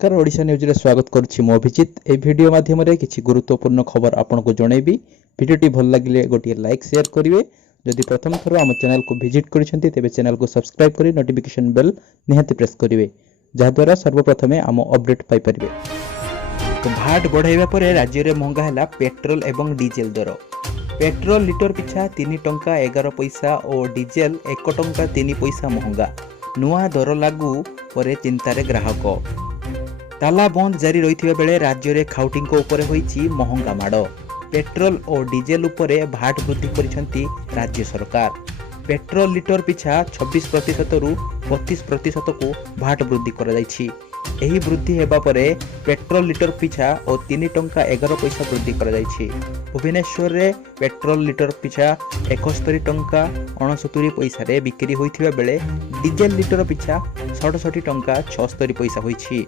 नमस्कार ओडिशा न्यूज रे स्वागत करुछि मो अभिजित। ए वीडियो माध्यम रे किछि गुरुत्वपूर्ण खबर आपनको जणैबी। वीडियोटी भल लागिले गोटे लाइक शेयर करिवे। जदि प्रथम थरो हम चैनल को विजिट करिसेंती तेबे चैनल को सब्सक्राइब करी नोटिफिकेशन बेल निहाती प्रेस करिवे, जहा द्वारा सर्वप्रथमे हम अपडेट पाई परिवे। तो भाट बढ़ाइबा परे राज्य रे महंगा हैला पेट्रोल एवं डीजेल दर। पेट्रोल लिटर पिछा 3 टंका 11 पैसा और डीजेल 1 टंका 3 पैसा महंगा। नुआ दर लागू परे चिंतारे ग्राहक। ताला बंद जारी रही बेले राज्य में खाउटी होईची महंगा माड़। पेट्रोल और डीजेल उपरे भाट वृद्धि करिसेंती राज्य सरकार। पेट्रोल लिटर पिछा 26% रु 32% को भाट वृद्धि करा जायछि। एही वृद्धि हेबा परे पेट्रोल लिटर पिछा और 3 टंका 11 पैसा वृद्धि करा जायछि। भुवनेश्वर रे पेट्रोल लिटर पिछा 71 टंका 69 पैसा रे बिक्री होइथिबा बेले डीजेल लिटर पिछा 67 टंका 76 पैसा होइछि।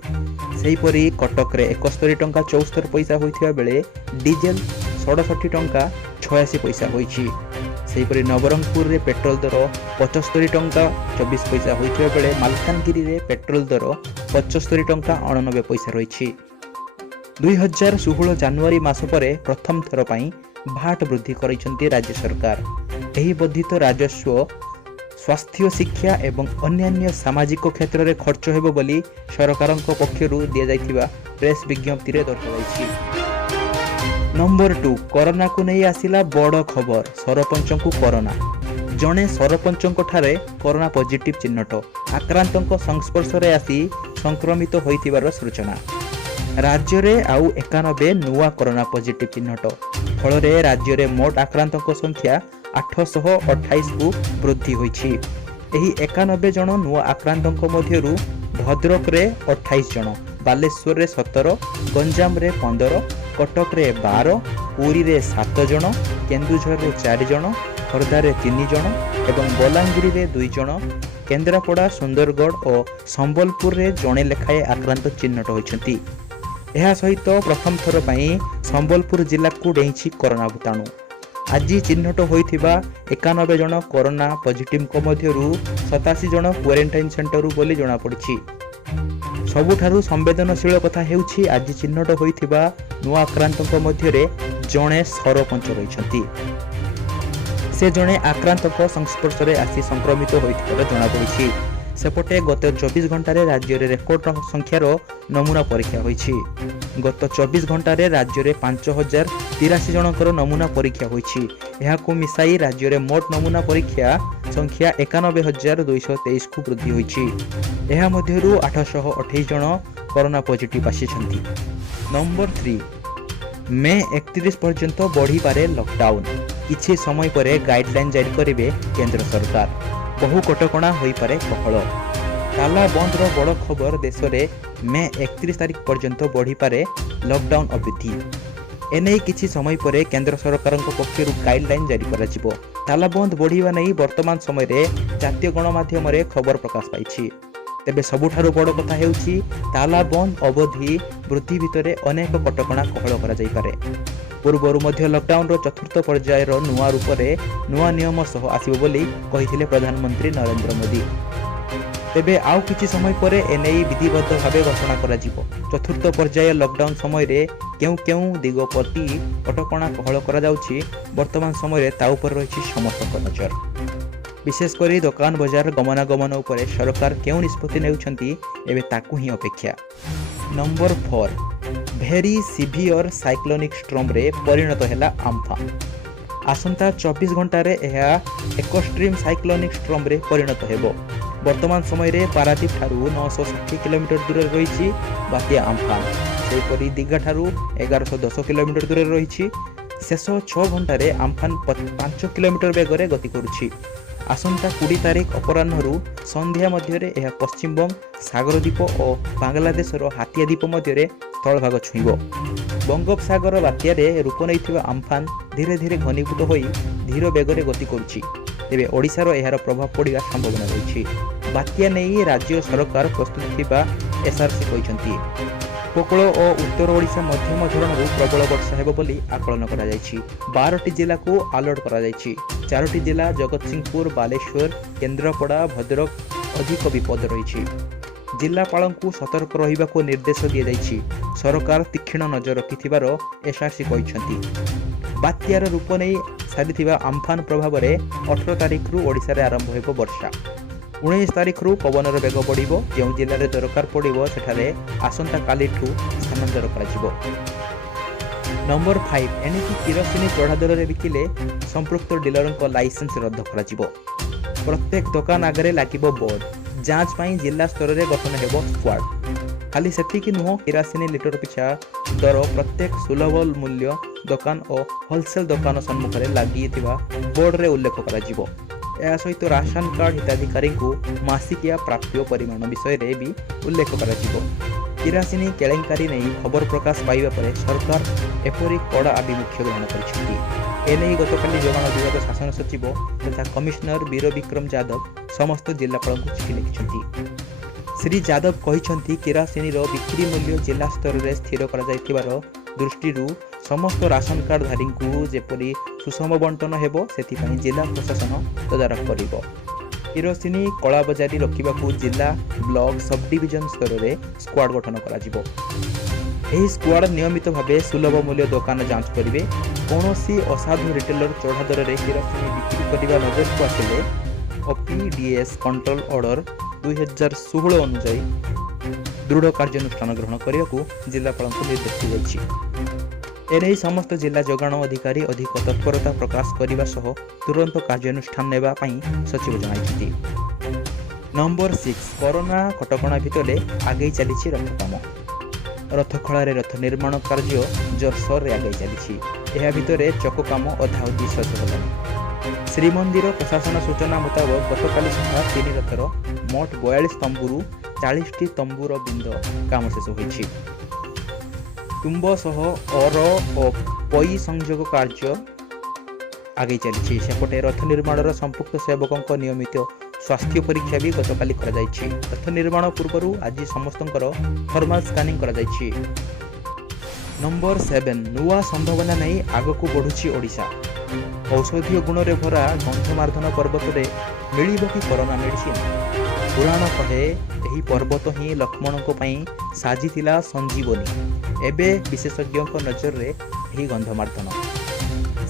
सेही परी कटक रे 71 टंका 74 पैसा होइथिबा बेले डीजेल 67 टंका 86 पैसा होइछि। सेही परी नवरंगपुर रे पेट्रोल दर 75 टंका 24 पैसा होइथिबा बेले मालकानगिरी रे पेट्रोल दर 75 टंका 89 पैसा रही। 2016 जनवरी मास परे प्रथम थर पई भाट वृद्धि करिसेंती राज्य सरकार। एही वर्धित राजस्व स्वास्थ्य शिक्षा एवं अन्यान्य सामाजिक क्षेत्र में खर्च हेबो बोली सरकार पक्षरु दिया जाइथिबा प्रेस विज्ञप्ति रे दर्शाଯାଇଛି। नंबर 2 कोरोना को नहीं आसिला बड़ खबर। सरपंच को कोरोना। जड़े सरपंच ठारे कोरोना पॉजिटिव चिन्हट। आक्रांतों संस्पर्श रे आसी संक्रमित होइथिबार सूचना। राज्य रे आउ 91 नुआ कोरोना पॉजिटिव चिन्हट। फल रे राज्य रे मोट आक्रांतों संख्या 828 को वृद्धि होइछि। एही 91 जन नुआ आक्रांतों मध्यरु भद्रक रे 28 जन, बालेश्वर रे 17, गंजाम रे 15, कटक रे 12, पुरी रे 7 जन, केन्दुझर रे 4 जन, खोर्धा रे 3 जन एवं बलांगीर रे 2 जन, केन्द्रापड़ा, सुंदरगढ़ और संबलपुर रे जणे लेखाए आक्रांत चिन्हट होइछंती। एहा सहित प्रथम थर पई संबलपुर जिला को डेइछि कोरोना भूताणु। आज चिन्हट होइथिबा 91 जन कोरोना पॉजिटिव को मध्यरु 87 जन क्वारंटाइन सेंटर बोली जणा पड़िछि। सबुठारु संवेदनशील कथा हेउछि आज चिन्हट होइथिबा नुआ आक्रांतों मध्यरे जणे सरपंच रहिछंती। से जणे आक्रांतों संस्पर्श रे आसी संक्रमित होइथिबार जणा पड़िछि। सेपटे गत 24 घंटा रे राज्य रे रेकॉर्ड संख्यार नमूना परीक्षा होइछि। गत 24 घंटा रे राज्य रे 5083 जनकर नमूना परीक्षा होइछि। एहाकु मिसाई राज्य रे मोट नमूना परीक्षा संख्या 91223 को वृद्धि होइछि। एहा मध्यरु 828 जन कोरोना पॉजिटिव आसिछंती। नंबर 3 मे 31 पर्यंत बढ़ी पारे लॉकडाउन। किछि समय परे गाइडलाइन जारी करिवे केंद्र सरकार। बहु कटकणा होई पारे कोहଳ। ताला बंद रो बड़ खबर। देश रे मे 31 तारिख पर्यंत बढ़ी पारे लॉकडाउन अवधि। एने किछि समय परे केंद्र सरकार पक्षरु गाइडलाइन जारी करा जिवो। ताला बंद बढ़िबा नै वर्तमान समय रे जातीय गणमाध्यम रे खबर प्रकाश पाइछि। तेबे सबुठारु बड़ कथा हेउछि ताला बंद अवधि वृद्धि भितरे अनेक कटकणा कोहଳ करा जाई पारे। पूर्वरु मध्य लॉकडाउन रो चतुर्थ पर्यायर नुआ रूप रे नुआ नियम सह आसिबो बोली कहिथिले प्रधानमंत्री नरेंद्र मोदी। तेबे आउ किछि समय परे एनेई विधिबद्ध भावे घोषणा करा जिवो। चतुर्थ पर्याय लॉकडाउन समय रे केउ दिग प्रति कटकणा कोहଳ करा जाउछि वर्तमान समय रे ता उपर रहिछि समस्त नजर। विशेष करी दुकान बाजार गमनागमन उपरे सरकार केउ निष्पत्ति नेउछंती एबे ताकू ही अपेक्षा। नंबर 4 भेरी सिवियर साइक्लोनिक स्ट्रॉम रे परिणत हैला आम्फान। आसंता 24 घंटा रे एहा एक्सट्रीम साइक्लोनिक स्ट्रॉम रे परिणत हेबो। वर्तमान समय रे पारादीप ठारू 960 किलोमीटर दूर रहिछि बातिया आम्फान। सेपरि दिघा ठारू 1110 किलोमीटर दूर रहिछि। शेष 6 घंटा रे आम्फान 5 किलोमीटर बेगरे गति करुछि। आसंता 20 तारिख अपराह्नरु संध्या मध्यरे एहा पश्चिम बंग, सागरद्वीप और बांग्लादेश हातिया द्वीप मध्यरे स्थलभाग छुईब। बंगोपसागर बात्या रे रूप नैथिबा आम्फान धीरे धीरे घनीभूत होई धीर बेगरे गति करुछि। तेबे ओडिशार एहार प्रभाव पड़िबा संभावना रहिछि। बात्या नै राज्य सरकार प्रस्तुत थिबा एसआरसी कहिसंती। उपकूल और उत्तर ओडिशा मध्यम धरणर प्रबल वर्षा हेबो बोली आकलन करा जायछि। 12टी जिला को अलर्ट करा जायछि। 4टी जिला जगतसिंहपुर, बालेश्वर, केन्द्रापड़ा, भद्रक अधिक विपद रहिछि। ଜିଲ୍ଲାପାଳଙ୍କୁ ସତର୍କ ରହିବାକୁ ନିର୍ଦ୍ଦେଶ ଦିଆଯାଇଛି। ସରକାର ତୀକ୍ଷ୍ଣ ନଜର ରଖିଥିବାର ଏସ୍ଆର୍ସି କହିଛନ୍ତି। ବାତ୍ୟାର ରୂପ ନେଇ ସାରିଥିବା ଆମ୍ଫାନ ପ୍ରଭାବରେ 18 ତାରିଖରୁ ଓଡ଼ିଶାରେ ଆରମ୍ଭ ହେବ ବର୍ଷା। 19 ତାରିଖରୁ ପବନର ବେଗ ବଢ଼ିବ। ଯେଉଁ ଜିଲ୍ଲାରେ ଦରକାର ପଡ଼ିବ ସେଠାରେ ଆସନ୍ତାକାଲିଠୁ ସ୍ଥାନାନ୍ତର କରାଯିବ। ନମ୍ବର 5, ଏଣିକି କିରୋସିନି ଚଢ଼ା ଦରରେ ବିକିଲେ ସମ୍ପୃକ୍ତ ଡିଲରଙ୍କ ଲାଇସେନ୍ସ ରଦ୍ଦ କରାଯିବ। ପ୍ରତ୍ୟେକ ଦୋକାନ ଆଗରେ ଲାଗିବ ବୋର୍ଡ। ଯାଞ୍ଚ ପାଇଁ ଜିଲ୍ଲା ସ୍ତରରେ ଗଠନ ହେବ ସ୍କ୍ୱାଡ୍। ଖାଲି ସେତିକି ନୁହଁ, କିରୋସିନି ଲିଟର ପିଛା ଦର ପ୍ରତ୍ୟେକ ସୁଲଭ ମୂଲ୍ୟ ଦୋକାନ ଓ ହୋଲସେଲ୍ ଦୋକାନ ସମ୍ମୁଖରେ ଲାଗିଥିବା ବୋର୍ଡରେ ଉଲ୍ଲେଖ କରାଯିବ। ଏହା ସହିତ ରାସନ କାର୍ଡ ହିତାଧିକାରୀଙ୍କୁ ମାସିକିଆ ପ୍ରାପ୍ୟ ପରିମାଣ ବିଷୟରେ ବି ଉଲ୍ଲେଖ କରାଯିବ। କିରୋସିନି କେଳେଙ୍କାରୀ ନେଇ ଖବର ପ୍ରକାଶ ପାଇବା ପରେ ସରକାର ଏପରି କଡ଼ା ଆଭିମୁଖ୍ୟ ଗ୍ରହଣ କରିଛନ୍ତି। ଏନେଇ ଗତକାଲି ଯୋଗାଣ ବିଭାଗ ଶାସନ ସଚିବ ତଥା କମିଶନର ବୀର ବିକ୍ରମ ଯାଦବ ସମସ୍ତ ଜିଲ୍ଲାପାଳଙ୍କୁ ଚିଠି ଲେଖିଛନ୍ତି। ଶ୍ରୀ ଯାଦବ କହିଛନ୍ତି, କିରୋସିନିର ବିକ୍ରି ମୂଲ୍ୟ ଜିଲ୍ଲା ସ୍ତରରେ ସ୍ଥିର କରାଯାଇଥିବାର ଦୃଷ୍ଟିରୁ ସମସ୍ତ ରାସନ କାର୍ଡଧାରୀଙ୍କୁ ଯେପରି ସୁଷମ ବଣ୍ଟନ ହେବ ସେଥିପାଇଁ ଜିଲ୍ଲା ପ୍ରଶାସନ ତଦାରଖ କରିବ। କିରୋସିନି କଳାବଜାରୀ ରୋକିବାକୁ ଜିଲ୍ଲା, ବ୍ଲକ, ସବଡିଭିଜନ ସ୍ତରରେ ସ୍କ୍ୱାଡ୍ ଗଠନ କରାଯିବ। ଏହି ସ୍କ୍ୱାଡ୍ ନିୟମିତ ଭାବେ ସୁଲଭ ମୂଲ୍ୟ ଦୋକାନ ଯାଞ୍ଚ କରିବେ। କୌଣସି ଅସାଧୁ ରିଟେଲର ଚଢ଼ା ଦରରେ କିରୋସିନି ବିକ୍ରି କରିବା ନଜରକୁ ଆସିଲେ ଓପିଡିଏସ୍ କଣ୍ଟ୍ରୋଲ ଅର୍ଡର 2016 ଅନୁଯାୟୀ ଦୃଢ଼ କାର୍ଯ୍ୟାନୁଷ୍ଠାନ ଗ୍ରହଣ କରିବାକୁ ଜିଲ୍ଲାପାଳଙ୍କୁ ନିର୍ଦ୍ଦେଶ ଦିଆଯାଇଛି। ଏନେଇ ସମସ୍ତ ଜିଲ୍ଲା ଯୋଗାଣ ଅଧିକାରୀ ଅଧିକ ତତ୍ପରତା ପ୍ରକାଶ କରିବା ସହ ତୁରନ୍ତ କାର୍ଯ୍ୟାନୁଷ୍ଠାନ ନେବା ପାଇଁ ସଚିବ ଜଣାଇଛନ୍ତି। ନମ୍ବର 6, କରୋନା କଟକଣା ଭିତରେ ଆଗେଇ ଚାଲିଛି ରଥ କାମ। ରଥଖଳାରେ ରଥ ନିର୍ମାଣ କାର୍ଯ୍ୟ ଜୋରସୋରରେ ଆଗେଇ ଚାଲିଛି। ଏହା ଭିତରେ ଚକ କାମ ଅଧାଅଧି ଶେଷ ହେଲାଣି। ଶ୍ରୀମନ୍ଦିର ପ୍ରଶାସନ ସୂଚନା ମୁତାବକ ଗତକାଲି ସୁଦ୍ଧା 3 ରଥର ମୋଟ 42 ତମ୍ବୁରୁ 40ଟି ତମ୍ବୁର ବିନ୍ଦ କାମ ଶେଷ ହୋଇଛି। ତୁମ୍ବ ସହ ଅର ଓ ପଇ ସଂଯୋଗ କାର୍ଯ୍ୟ ଆଗେଇ ଚାଲିଛି। ସେପଟେ ରଥ ନିର୍ମାଣର ସମ୍ପୃକ୍ତ ସେବକଙ୍କ ନିୟମିତ ସ୍ୱାସ୍ଥ୍ୟ ପରୀକ୍ଷା ବି ଗତକାଲି କରାଯାଇଛି। ରଥ ନିର୍ମାଣ ପୂର୍ବରୁ ଆଜି ସମସ୍ତଙ୍କର ଥର୍ମାଲ ସ୍କାନିଂ କରାଯାଇଛି। ନମ୍ବର 7, ନୂଆ ସମ୍ଭାବନା ନେଇ ଆଗକୁ ବଢ଼ୁଛି ଓଡ଼ିଶା। ଔଷଧୀୟ ଗୁଣରେ ଭରା ଗନ୍ଧମାର୍ଦ୍ଦନ ପର୍ବତରେ ମିଳିବ କି କରୋନା ମେଡିସିନ? ପୁରାଣ କହେ ଏହି ପର୍ବତ ହିଁ ଲକ୍ଷ୍ମଣଙ୍କ ପାଇଁ ସାଜିଥିଲା ସଞ୍ଜୀବନୀ। ଏବେ ବିଶେଷଜ୍ଞଙ୍କ ନଜରରେ ଏହି ଗନ୍ଧମାର୍ଦ୍ଦନ।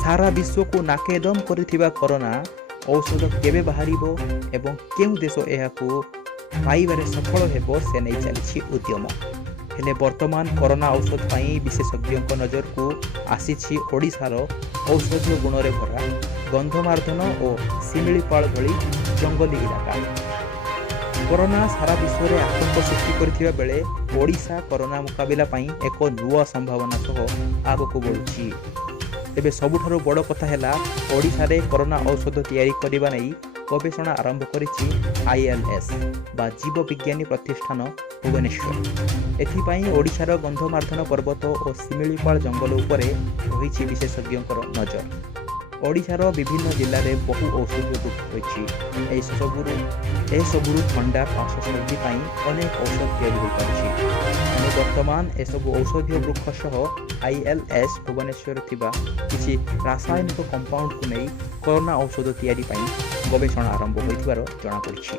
ସାରା ବିଶ୍ୱକୁ ନାକେଦମ କରିଥିବା କରୋନା ଔଷଧ କେବେ ବାହାରିବ ଏବଂ କେଉଁ ଦେଶ ଏହାକୁ ପାଇବାରେ ସଫଳ ହେବ ସେ ନେଇ ଚାଲିଛି ଉଦ୍ୟମ। ହେଲେ ବର୍ତ୍ତମାନ କରୋନା ଔଷଧ ପାଇଁ ବିଶେଷଜ୍ଞଙ୍କ ନଜରକୁ ଆସିଛି ଓଡ଼ିଶାର ଔଷଧୀୟ ଗୁଣରେ ଭରା ଗନ୍ଧମାର୍ଦ୍ଦନ ଓ ଶିମିଳିପାଳ ଭଳି ଜଙ୍ଗଲୀ ଇଲାକା। କରୋନା ସାରା ବିଶ୍ୱରେ ଆତଙ୍କ ସୃଷ୍ଟି କରିଥିବା ବେଳେ ଓଡ଼ିଶା କରୋନା ମୁକାବିଲା ପାଇଁ ଏକ ନୂଆ ସମ୍ଭାବନା ସହ ଆଗକୁ ବଢ଼ୁଛି। ତେବେ ସବୁଠାରୁ ବଡ଼ କଥା ହେଲା, ଓଡ଼ିଶାରେ କରୋନା ଔଷଧ ତିଆରି କରିବା ନେଇ ଗବେଷଣା ଆରମ୍ଭ କରିଛି ILS ବା ଜୀବ ବିଜ୍ଞାନୀ ପ୍ରତିଷ୍ଠାନ ଭୁବନେଶ୍ୱର। ଏଥିପାଇଁ ଓଡ଼ିଶାର ଗନ୍ଧମାର୍ଦ୍ଦନ ପର୍ବତ ଓ ଶିମିଳିପାଳ ଜଙ୍ଗଲ ଉପରେ ରହିଛି ବିଶେଷଜ୍ଞଙ୍କର ନଜର। ଓଡ଼ିଶାର ବିଭିନ୍ନ ଜିଲ୍ଲାରେ ବହୁ ଔଷଧୀୟ ବୃକ୍ଷ ରହିଛି। ଏସବୁରୁ ଥଣ୍ଡା, କାଶ, ସର୍ଦ୍ଦି ପାଇଁ ଅନେକ ଔଷଧ ତିଆରି ହୋଇପାରୁଛି। ତେଣୁ ବର୍ତ୍ତମାନ ଏସବୁ ଔଷଧୀୟ ବୃକ୍ଷ ସହ ILS ଭୁବନେଶ୍ୱରରେ ଥିବା କିଛି ରାସାୟନିକ କମ୍ପାଉଣ୍ଡକୁ ନେଇ କରୋନା ଔଷଧ ତିଆରି ପାଇଁ ଗବେଷଣା ଆରମ୍ଭ ହୋଇଥିବାର ଜଣାପଡ଼ିଛି।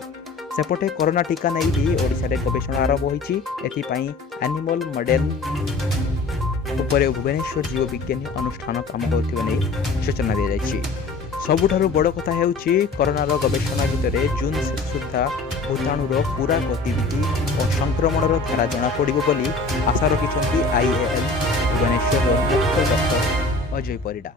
ସେପଟେ କରୋନା ଟିକା ନେଇ ବି ଓଡ଼ିଶାରେ ଗବେଷଣା ଆରମ୍ଭ ହୋଇଛି। ଏଥିପାଇଁ ଆନିମଲ ମଡେଲ ଉପରେ ଭୁବନେଶ୍ୱର ଜୀବ ବିଜ୍ଞାନୀ ଅନୁଷ୍ଠାନ କାମ କରୁଥିବା ନେଇ ସୂଚନା ଦିଆଯାଇଛି। ସବୁଠାରୁ ବଡ଼ କଥା ହେଉଛି, କରୋନାର ଗବେଷଣା ଭିତରେ ଜୁନ୍ ଶେଷ ସୁଦ୍ଧା ଭୂତାଣୁର ପୁରା ଗତିବିଧି ଓ ସଂକ୍ରମଣର ଧାରା ଜଣାପଡ଼ିବ ବୋଲି ଆଶା ରଖିଛନ୍ତି IAL ଭୁବନେଶ୍ୱରର ମୁଖ୍ୟ ଡକ୍ଟର ଅଜୟ ପରିଡ଼ା।